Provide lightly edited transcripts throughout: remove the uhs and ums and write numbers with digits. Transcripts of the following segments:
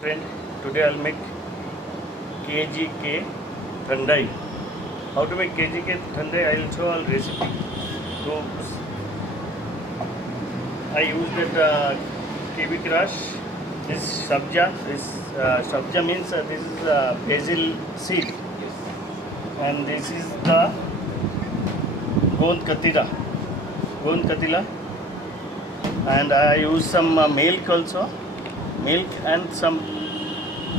Friend, today I'll make KGK thandai. How to make KGK thandai? I'll show all recipe. So I use that Kiwi crush. This sabja. This sabja means this is basil seed, and this is the katira. Katila, and I use some milk also, milk and some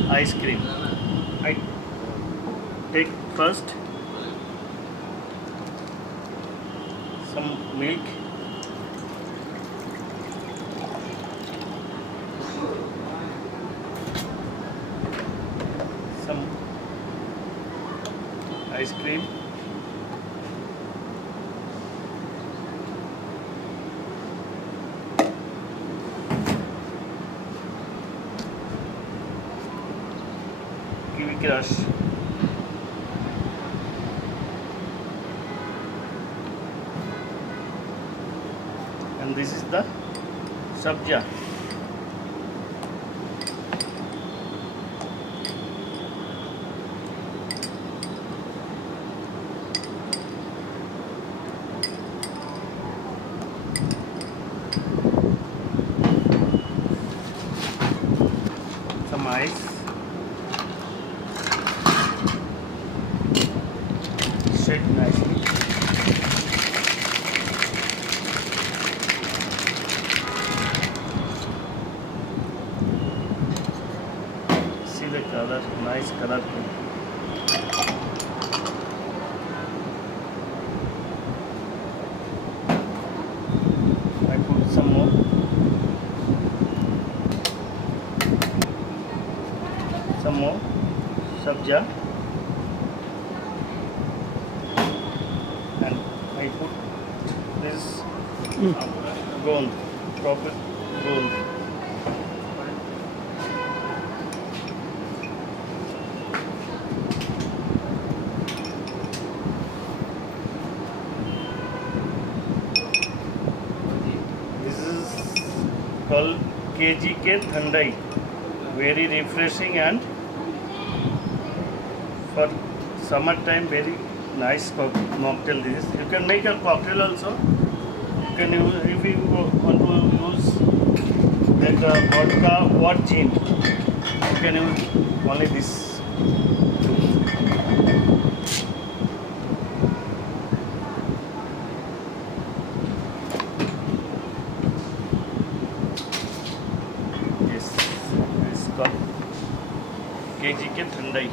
ice cream. I take first some milk, some ice cream, kiwi crush, and this is the sabja. Some ice, shake nicely. See the color, nice color. I put some more. Some more sabja, and I put this gold, proper gold. This is called KGK thandai. Very refreshing, and for summertime very nice mocktail. This is, you can make a cocktail also. You can use, if you want to use that vodka or gin, you can use only this two. Yes, it's called KGK thandai.